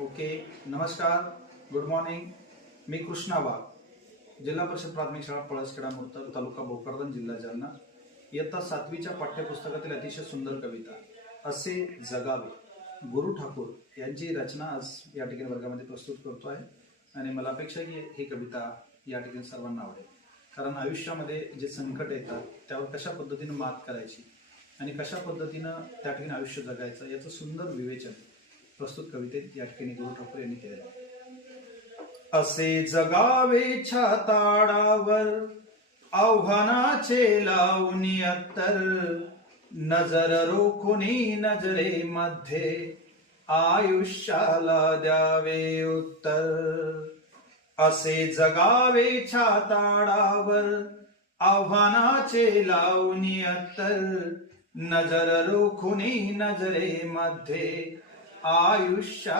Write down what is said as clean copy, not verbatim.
Okay. नमस्कार. Good morning. मी कृष्णा वाघ, जिल्हा परिषद प्राथमिक शाळा पळसखेडा मोर्तर, तालुका भोकरदन, जिल्हा जालना. इयत्ता 7वीच्या पाठ्यपुस्तकातील अतिशय सुंदर कविता असे जगावे, गुरु ठाकूर यांची रचना आज या ठिकाणी वर्गामध्ये प्रस्तुत करतो आहे. आणि मला अपेक्षा आहे की ही कविता या ठिकाणी सर्वांना आवडेल. कारण आयुष्यामध्ये जे संकट येतात त्यावर कशा पद्धतीने मात करायची आणि कशा पद्धतीनं त्या ठिकाणी आयुष्य जगायचं याचं सुंदर विवेचन प्रस्तुत कवितेत या ठिकाणी गुरु ठाकूर यांनी केलेलं आहे. असे जगावे छाताडावर आव्हानाचे लावणी अत्तर, नजर रोखुनी नजरेमध्ये आयुष्याला द्यावे उत्तर. असे जगावे छाताडावर आव्हानाचे लावणी अत्तर, नजर रोखुनी नजरेमध्ये आयुष्या